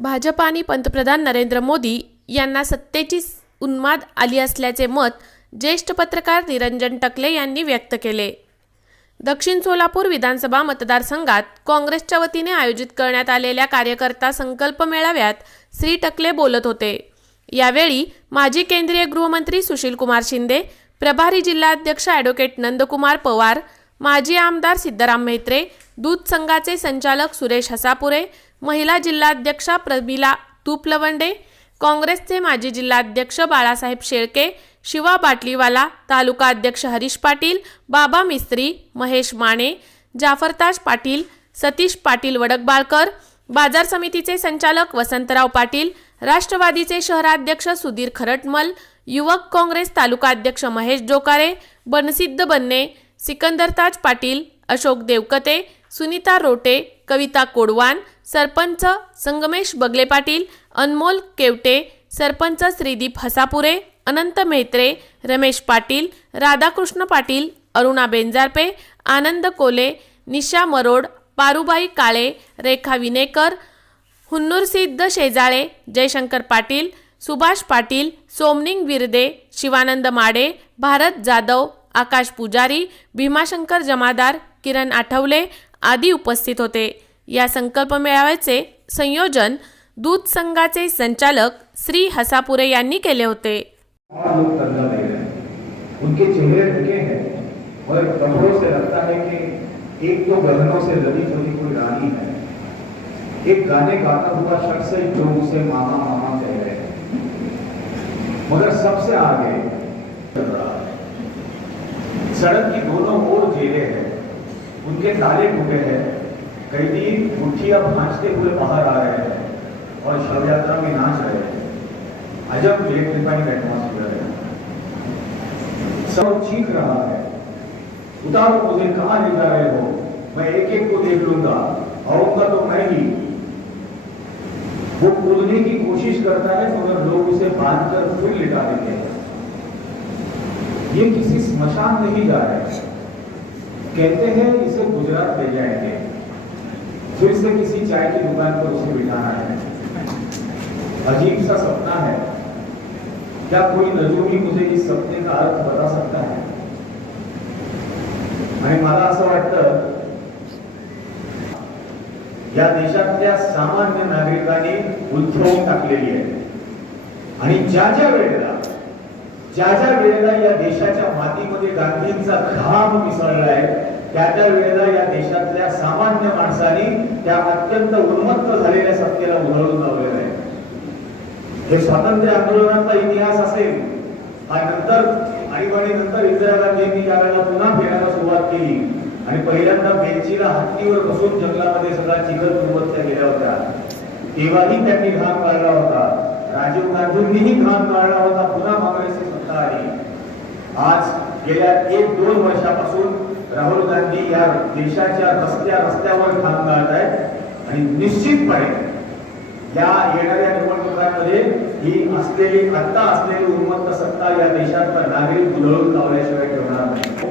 भाजप आणि पंतप्रधान नरेंद्र मोदी यांना सत्तेची उन्माद आली असल्याचे मत ज्येष्ठ पत्रकार निरंजन टकले यांनी व्यक्त केले. दक्षिण सोलापूर विधानसभा मतदारसंघात काँग्रेसच्या वतीने आयोजित करण्यात आलेल्या कार्यकर्ता संकल्प मेळाव्यात श्री टकले बोलत होते. यावेळी माजी केंद्रीय गृहमंत्री सुशीलकुमार शिंदे प्रभारी जिल्हाध्यक्ष ॲडव्होकेट नंदकुमार पवार माजी आमदार सिद्धराम मेहत्रे दूध संघाचे संचालक सुरेश हसापुरे महिला जिल्हाध्यक्षा प्रमिला तुपलवंडे काँग्रेसचे माजी जिल्हाध्यक्ष बाळासाहेब शेळके शिवा बाटलीवाला तालुका अध्यक्ष हरीश पाटील बाबा मिस्त्री महेश माने जाफरताज पाटील सतीश पाटील वडकबाळकर बाजार समितीचे संचालक वसंतराव पाटील राष्ट्रवादीचे शहराध्यक्ष सुधीर खरटमल युवक काँग्रेस तालुका अध्यक्ष महेश जोकारे बनसिद्ध बन्ने सिकंदरताज पाटील अशोक देवकते सुनीता रोटे कविता कोडवान सरपंच संगमेश बगले पाटील अनमोल केवटे सरपंच श्रीदीप हसापुरे अनंत मेहत्रे रमेश पाटील राधाकृष्ण पाटील अरुणा बेंजारपे आनंद कोले निशा मरोड पारुबाई काळे रेखा विनेकर हुन्नूरसिद्ध शेजाळे जयशंकर पाटील सुभाष पाटील सोमनिंग विरदे शिवानंद माडे भारत जाधव आकाश पुजारी भीमाशंकर जमादार किरण आठवले आदी उपस्थित होते. या संकल्प मेळाव्याचे संयोजन दूध संघाचे संचालक श्री हसापुरे यांनी केले होते. उनके चेहरे ढके हैं और कमरों से लगता है कि एक तो गगनों से ललित हुई कोई रानी है। एक गाने गाता हुआ शख्स है जो उसे मामा मामा कह रहे हैं। मगर सबसे आगे चल रहा है। सड़क की दोनों ओर जेलें हैं। उनके ताले टूटे हैं। कैदी मुठ्ठियाँ भांजते हुए बाहर आ रहे हैं और शव यात्रा में नाच रहे हैं। अजब इलेक्ट्रीफाइंग एटमॉस्फेयर है। सब चीख रहा है। उतारो मुझे कहाँ ले जा रहे हो? मैं एक एक को देख लूँगा। आऊँगा तो मैं ही। वो कूदने की कोशिश करता है, मगर तो लोग उसे बांधकर फिर लिटा देते हैं। ये किसी स्मशान नहीं जा रहे कहते हैं इसे गुजरात ले जाएँगे। फिर से किसी चाय की दुकान पर उसे बिठाना है। अजीब सा सपना है। क्या कोई नजूमी मुझे इस सपने का अर्थ बता सकता है? मला असं वाटतं या देशातल्या सामान्य नागरिकांनी उलथवून टाकलेली आहे आणि ज्या ज्या वेळेला ज्या ज्या वेळेला या देशाच्या मातीमध्ये गांधींचा घाम मिसळलाय त्या त्या वेळेला या देशातल्या सामान्य माणसांनी त्या अत्यंत उन्मत्त झालेल्या सत्तेला उधळून लावलेलं आहे. हे स्वातंत्र्य आंदोलनाचा इतिहास असेल हा नंतर आणीबाणीनंतर इंदिरा गांधींनी त्यावेळेला पुन्हा फिरायला सुरुवात केली. आणि पहिल्यांदा बेंचीला हत्तीवर बसून जंगलामध्ये सगळा चिखल पूर्वत्या गेल्या होत्या. तेव्हाही त्यांनी घाम काढला होता. राजीव गांधींनीही घाम काढला होता पुन्हा काँग्रेसची सत्ता आली. आज गेल्या एक दोन वर्षापासून राहुल गांधी या देशाच्या रस्त्या रस्त्यावर घाम काढत आहेत. आणि निश्चितपणे या येणाऱ्या निवडणुकांमध्ये ही असलेली आता असलेली उन्मत्त सत्ता या देशातला नागरिक उधळून लावल्याशिवाय ठेवणार नाही.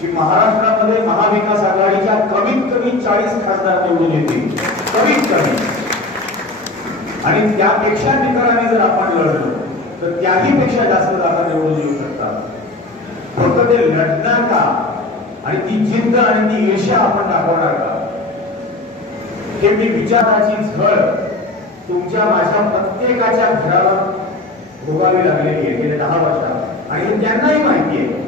की महाराष्ट्रामध्ये महाविकास आघाडीच्या कमीत कमी चाळीस खासदार निवडून येतील कमीत कमी. आणि त्यापेक्षा निकराने जर आपण लढलो तर त्याही पेक्षा जास्त जागा निवडून येऊ शकतात. फक्त ते लढणार का? आणि ती जिद्द आणि ती ईर्ष्या आपण दाखवणार का? हे मी विचाराची झळ तुमच्या माझ्या प्रत्येकाच्या घरावर भोगावी लागलेली आहे. गेल्या दहा वर्षात. आणि त्यांनाही माहिती आहे.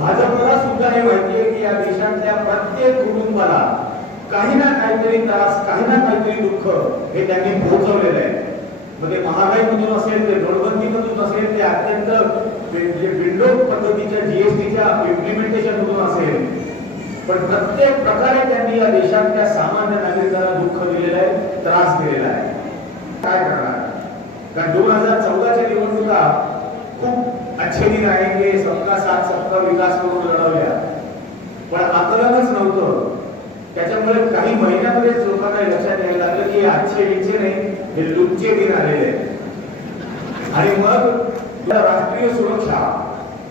भाजपला सुद्धा हे माहिती आहे की या देशातल्या प्रत्येक कुटुंबाला काही ना काहीतरी त्रास काही ना काहीतरी दुःख हे त्यांनी पोहोचवलेलं आहे. म्हणजे मग ते महागाईमधून असेल ते नोटबंदीमधून असेल ते अत्यंत जे म्हणजे विंडो पद्धतीच्या जीएसटीच्या इम्प्लिमेंटेशन मधून असेल. पण प्रत्येक प्रकारे त्यांनी या देशातल्या सामान्य नागरिकांना दुःख दिलेलं आहे त्रास दिलेला आहे. काय करणार? कारण दोन हजार चौदाच्या निवडणुका खूप अच्छे दिन आएंगे सबका साथ सबका विकास करून लढवल्या. पण आकलनच नव्हतं. त्याच्यामुळे काही महिन्यामध्येच लोकांना लक्षात यायला लागलं की अच्छे विचे नाही. हे लुच्चे दिन आलेले आहेत. आणि मग राष्ट्रीय सुरक्षा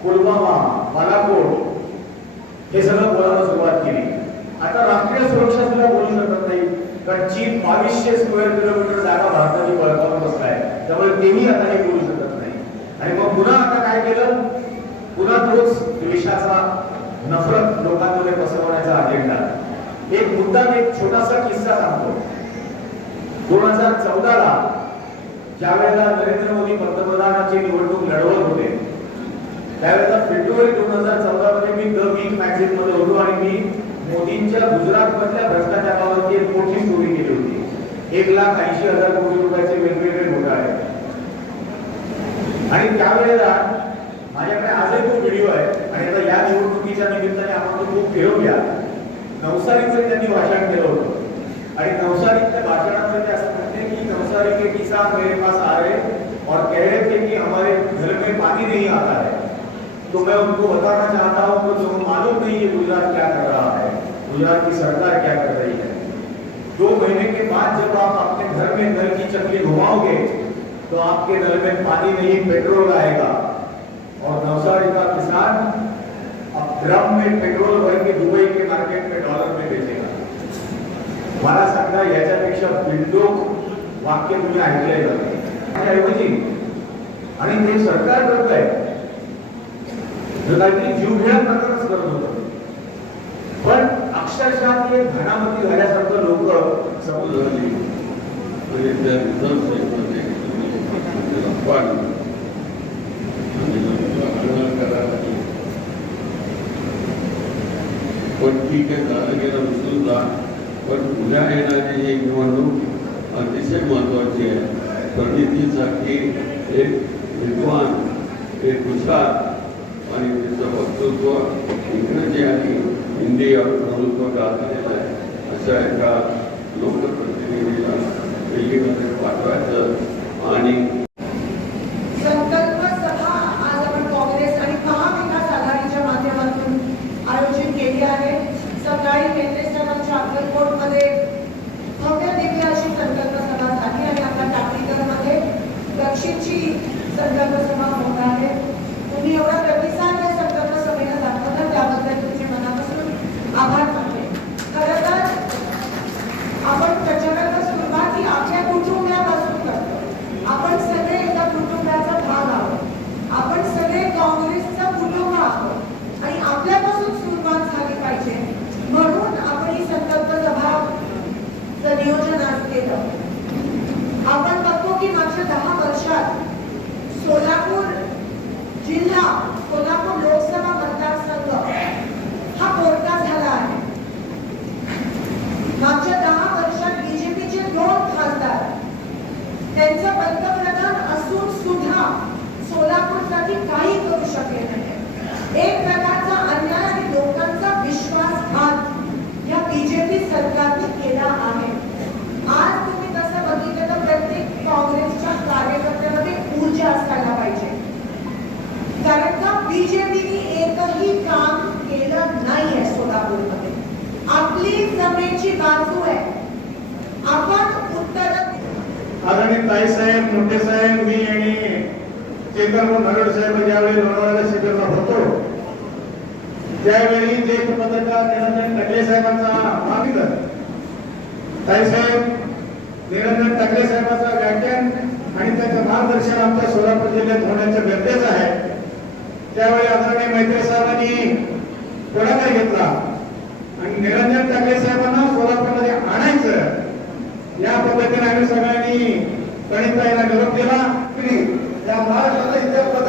पुलवामा बालाकोट हे सगळं बोलायला सुरुवात केली. आता राष्ट्रीय सुरक्षा सुद्धा बोलू शकत नाही. कारण चीन बावीसशे स्क्वेअर किलोमीटर जागा त्यामुळे तेही आता हे बोलू शकत नाही. आणि मग पुन्हा आता काय केलं? पुन्हा तोच द्वेषाचा नफरत लोकांमध्ये पसरवण्याचा अजेंडा एक मुद्दा एक छोटासा किस्सा सांगतो. दोन हजार चौदाला ज्या वेळेला नरेंद्र मोदी पंतप्रधानाची निवडणूक लढवत होते त्यावेळेला फेब्रुवारी दोन हजार चौदा मध्ये मी द वीक मॅगझिनमध्ये होतो आणि मी मोदींच्या गुजरात मधल्या भ्रष्टाचारावरती एक मोठी स्टोरी केली होती. एक लाख ऐंशी हजार कोटी रुपयाचे वेगवेगळे घोटाळे. आणि त्यावेळेला किसान मेरे पास आ रहे और कह रहे थे कि हमारे घर में पानी नहीं आता है। तो मैं उनको बताना चाहता हूँ कि तुम्हें मालूम नहीं है गुजरात क्या कर रहा है? गुजरात की सरकार क्या कर रही है? दो महीने के बाद जब आप अपने घर में नल की चक्की घुमाओगे तो आपके नल में पानी नहीं, पेट्रोल आएगा। और नवसारी का किसान अब ड्रम में पेट्रोल भर के दुबई के मार्केट में डॉलर में बेचेगा। मला सांगा याच्यापेक्षा बिंडोक वाक्य तुम्ही ऐकले त्याऐवजी आणि हे सरकार करत आहे जगाची काहीतरी प्रकारच करत होत. पण अक्षरशः ते घणामती झाल्यासारखं लोक समोर म्हणजे म्हणजे पण ठीक आहे झालं गेलं विसरून जा. पण उद्या येणारी ही निवडणूक अतिशय महत्वाची आहे. प्रणितीसाठी एक विद्वान एक हुशार आणि त्याचं वक्तृत्व इंग्रजी आणि हिंदी प्रभुत्व गाजलेलं आहे. अशा एका लोकप्रतिनिधीला दिल्लीमध्ये पाठवायचं आणि संकल्प सभा आज आपण काँग्रेस आणि महाविकास आघाडीच्या माध्यमातून आयोजित केली आहे सकाळी केंद्रीय साहेबांच्या अक्कलकोटमध्ये भव्य दिव्य अशी संकल्प सभा झाली आणि आता टाकळीकरमध्ये दक्षिणची संकल्प सभा होत आहे तुम्ही एवढं प्रतिसाद या संकल्प सभेला दाखवला त्याबद्दल तुमचे मनापासून आभार मानते खरं तर आपण प्रचाराला सुरुवात ही आपल्या कुटुंबापासून करतो आपण सगळे एका कुटुंबाचा भाग आहोत आपण सगळे काँग्रेसचा कुटुंब आहोत आणि आपल्यापासून सुरुवात झाली पाहिजे म्हणून आपण ही संकल्प सभाचं नियोजन आज केलं आपण बघतो की मागच्या दहा वर्षात सोलापूर जिल्हा सोलापूर लोकसभा मतदारसंघ हा कोर्टा झाला आहे मागच्या दहा वर्षात बीजेपीचे दोन खासदार त्यांचं पंतप्रधान असून सुद्धा सोलापूरसाठी काही करू शकले नाही एक प्रकारचा अन्याय आणि लोकांचा विश्वासघात या बीजेपी सरकारने केला आहे आज तुम्ही तसं बघितलं तर प्रत्येक काँग्रेसच्या कार्यकर्त्यामध्ये ऊर्जा असायला पाहिजे कारण का बीजेपीने एकही काम केलं नाहीये सोलापूरमध्ये आपली जमेची बाजू आहे. आपण उत्तर आदरणीय ताई साहेब मोठे साहेब मी आणि चेतन नरड साहेब ज्यावेळी लोणावळ्याला शिबिरला होतो त्यावेळी ज्येष्ठ पत्रकार निरंजन टकले साहेबांचा मागितलं ताई साहेब निरंजन टकले साहेबांचा व्याख्यान आणि त्याचं मार्गदर्शन आमच्या सोलापूर जिल्ह्यात होण्याचं गरजेचं आहे. त्यावेळी आदरणीय मैत्री साहेबांनी पुढाकार घेतला. आणि निरंजन ठाकरे साहेबांना सोलापूरमध्ये आणायचं. या पद्धतीने आम्ही सगळ्यांनी गणिताईला निरोप केला. या महाराष्ट्राचा इतिहास